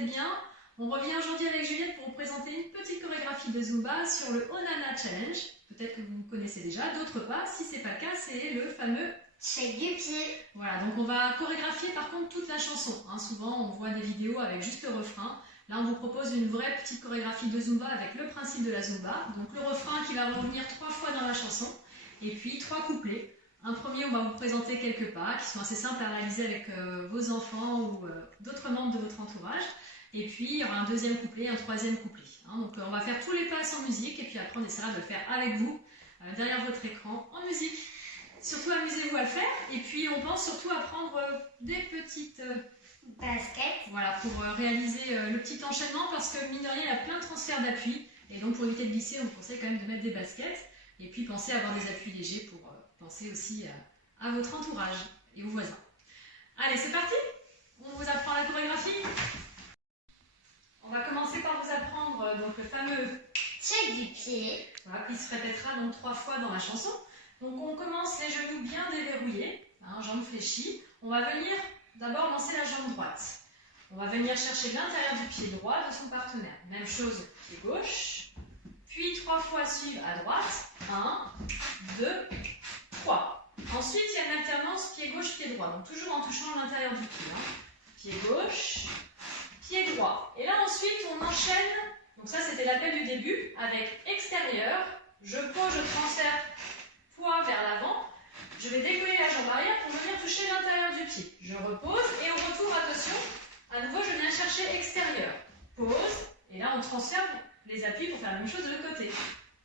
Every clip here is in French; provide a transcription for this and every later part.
portez bien. On revient aujourd'hui avec Juliette pour vous présenter une petite chorégraphie de Zumba sur le Onana Challenge. Peut-être que vous connaissez déjà, d'autres pas. Si ce n'est pas le cas, c'est le fameux shake du pied. Voilà, donc on va chorégraphier par contre toute la chanson. Souvent, on voit des vidéos avec juste le refrain. Là, on vous propose une vraie petite chorégraphie de Zumba avec le principe de la Zumba. Donc le refrain qui va revenir 3 fois dans la chanson. Et puis 3 couplets. Un premier, on va vous présenter quelques pas qui sont assez simples à réaliser avec vos enfants ou d'autres membres de votre entourage. Et puis, il y aura un deuxième couplet, un troisième couplet. Donc, on va faire tous les pas sans musique et puis après, on essaiera de le faire avec vous, derrière votre écran, en musique. Surtout, amusez-vous à le faire. Et puis, on pense surtout à prendre des petites baskets. Voilà, pour réaliser le petit enchaînement parce que, mine de rien, il y a plein de transferts d'appui. Et donc, pour éviter de glisser, on vous conseille quand même de mettre des baskets. Et puis, pensez à avoir des appuis légers pour penser aussi à votre entourage et aux voisins. Allez, c'est parti! On vous apprend la chorégraphie. On va commencer par vous apprendre donc, le fameux shake du pied. Voilà, qui se répétera donc 3 fois dans la chanson. Donc on commence les genoux bien déverrouillés, jambes fléchies. On va venir d'abord lancer la jambe droite. On va venir chercher l'intérieur du pied droit de son partenaire. Même chose, pied gauche. Puis 3 fois suivre à droite. 1, 2, 3. Ensuite, il y a une alternance pied gauche, pied droit. Donc toujours en touchant l'intérieur du pied. Pied gauche, pied droit. Et là ensuite on enchaîne, donc ça c'était l'appel du début, avec extérieur, je pose, je transfère poids vers l'avant, je vais décoller la jambe arrière pour venir toucher l'intérieur du pied. Je repose et au retour, attention, à nouveau je viens chercher extérieur, pose, et là on transfère les appuis pour faire la même chose de l'autre côté.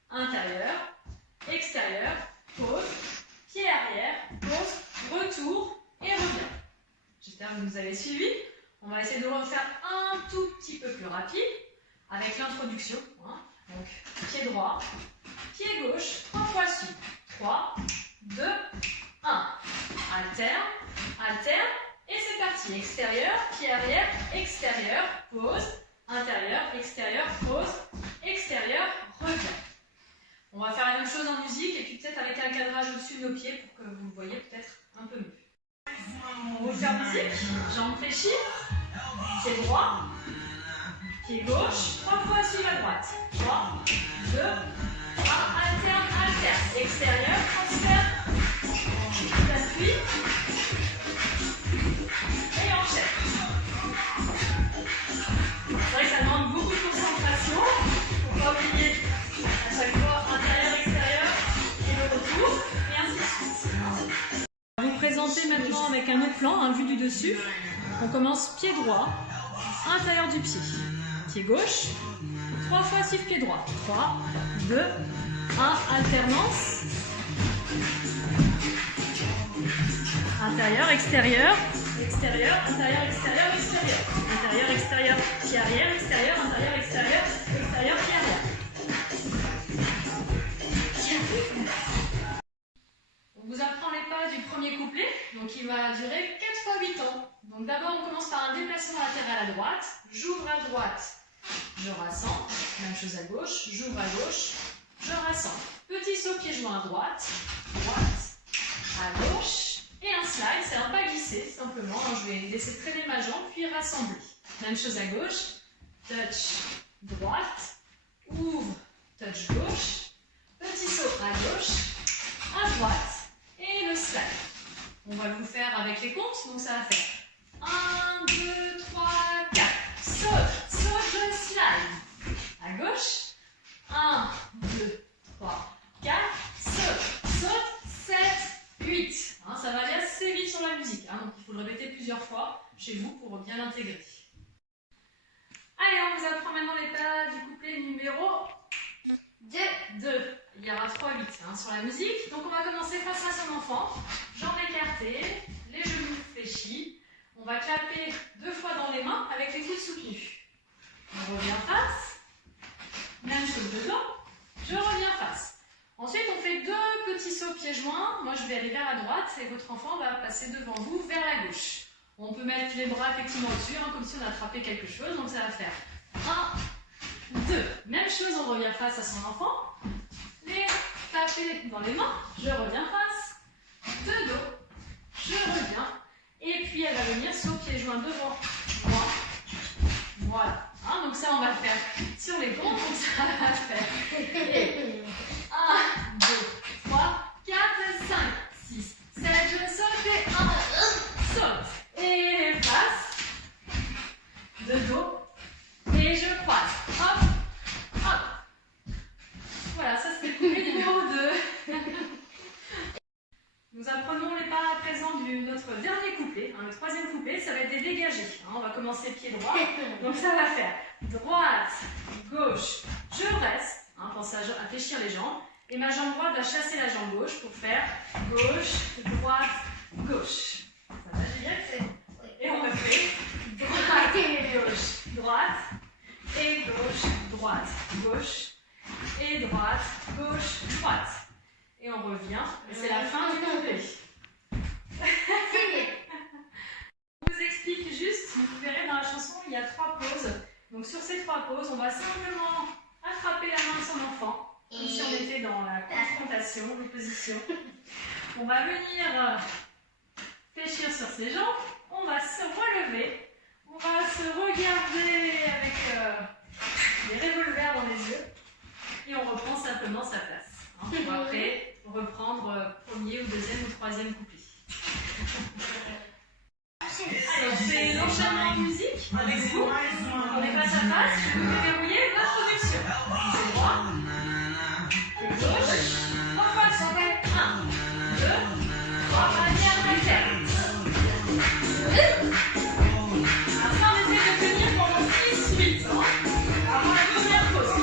Intérieur, extérieur, pose, pied arrière, pose, retour et revient. J'espère que vous nous avez suivis. On va essayer de le refaire un tout petit peu plus rapide avec l'introduction. Donc, pied droit, pied gauche, 3 fois suivre. 3, 2, 1. Alterne, alterne, et c'est parti. Extérieur, pied arrière, extérieur, pause, intérieur, extérieur, pause, extérieur, revient. On va faire la même chose en musique et puis peut-être avec un cadrage au-dessus de nos pieds pour que vous le voyez peut-être un peu mieux. On va le faire en musique, jambes fléchies, pied droit, pied gauche, 3 fois suivre à droite. 3, 2, 1, alterne, alterne. Extérieur, transfert, l'appui, et enchaîne. C'est vrai que ça demande beaucoup de concentration, il ne faut pas oublier à chaque fois intérieur, extérieur, et le retour, et ainsi de suite. On va vous présenter maintenant avec un autre plan, vue du dessus. On commence pied droit, intérieur du pied. Pied gauche, 3 fois suivre pied droit. 3, 2, 1, alternance. Intérieur, extérieur, extérieur, intérieur, extérieur, extérieur. Intérieur, extérieur, pied arrière, extérieur, intérieur, extérieur, extérieur, pied arrière. On vous apprend les pas du premier couplet, donc il va durer 4 fois 8 ans. Donc d'abord on commence par un déplacement latéral à droite, j'ouvre à droite, je rassemble, même chose à gauche, j'ouvre à gauche, je rassemble. Petit saut pied joint à droite, droite, à gauche, et un slide, c'est un pas glissé simplement, je vais laisser traîner ma jambe, puis rassembler. Même chose à gauche, touch droite, ouvre, touch gauche, petit saut à gauche, à droite, et le slide. On va le faire avec les comptes, donc ça va faire 1, 2, 3, 4. Saute, saute, je slide. À gauche. 1, 2, 3, 4. Saute, saute, 7, 8. Ça va aller assez vite sur la musique, donc il faut le répéter plusieurs fois chez vous pour bien l'intégrer. Allez, on vous apprend maintenant les pas du couplet numéro 2. Il y aura 3, 8 sur la musique. Donc on va commencer face à son enfant. Jambes écartées, les genoux fléchis. On va clapper 2 fois dans les mains avec les coudes soutenus. On revient face. Même chose dedans. Je reviens face. Ensuite, on fait 2 petits sauts pieds joints. Moi, je vais aller vers la droite et votre enfant va passer devant vous vers la gauche. On peut mettre les bras effectivement dessus, comme si on attrapait quelque chose. Donc ça va faire 1, 2. Même chose, on revient face à son enfant. Les taper dans les mains. Je reviens face. De dos. Je reviens. Et puis elle va venir saut pieds joints devant moi. Voilà. Hein, donc ça, on va le faire sur les comptes. Donc ça va faire 1, 2, 3, 4, 5, 6, 7. Je saute et 1, saute. Et passe. De dos. Et je croise. Hop, hop. Voilà, ça c'était le couplet numéro 2. Nous apprenons les pas à présent de notre dernier couplet. Le troisième couplet, ça va être des dégagés. On va commencer pied droit. Donc ça va faire droite, gauche, je reste. Pensez à fléchir les jambes. Et ma jambe droite va chasser la jambe gauche pour faire gauche, droite, gauche. Ça va, Juliette? Et on refait droite et gauche, droite et gauche, droite, gauche et droite, gauche, droite. Et on revient, et c'est la fin du couplet. Je vous explique juste, vous verrez dans la chanson, il y a 3 pauses. Donc sur ces 3 pauses, on va simplement attraper la main de son enfant, comme si on était dans la confrontation, l'opposition. On va venir fléchir sur ses jambes, on va se relever, on va se regarder avec des revolvers dans les yeux, et on reprend simplement sa place. On va après reprendre premier ou deuxième ou troisième couplet. Alors, c'est l'enchaînement en musique avec vous. On est face à face. Je vais vous déverrouiller l'introduction. C'est droit. Et gauche. En face. 1, 2, 3. Manière alterne. Alors ça, on essaie de tenir pendant 6 8 ans. Avant la première pause.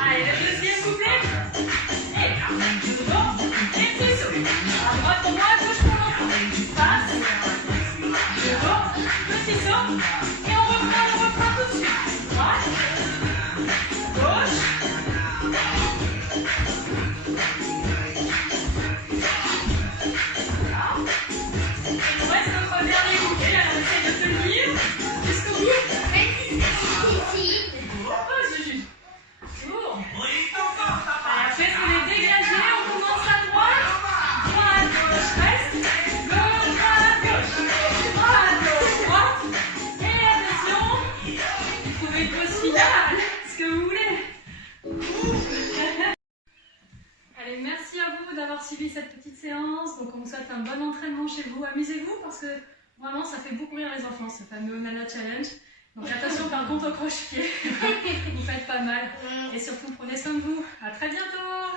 Allez, le deuxième couplet. Et devant, et petit saut. À droite pour moi, à gauche pour l'enfant. Passe, devant, petit saut. Et on reprend tout de suite. Droite, gauche. Voilà. Et il reste notre dernier couplet. Là, on essaie de tenir jusqu'au bout. Après, c'est les dégagés, on commence à droite, droite, gauche, reste, gauche, droite, gauche, droite, gauche, droite, et attention, vous trouvez une pause finale, ce que vous voulez. Allez, merci à vous d'avoir suivi cette petite séance, donc on vous souhaite un bon entraînement chez vous, amusez-vous parce que vraiment ça fait beaucoup rire les enfants, ce fameux Nana Challenge. Donc attention par contre au croche-pied, vous faites pas mal. Et surtout prenez soin de vous. À très bientôt.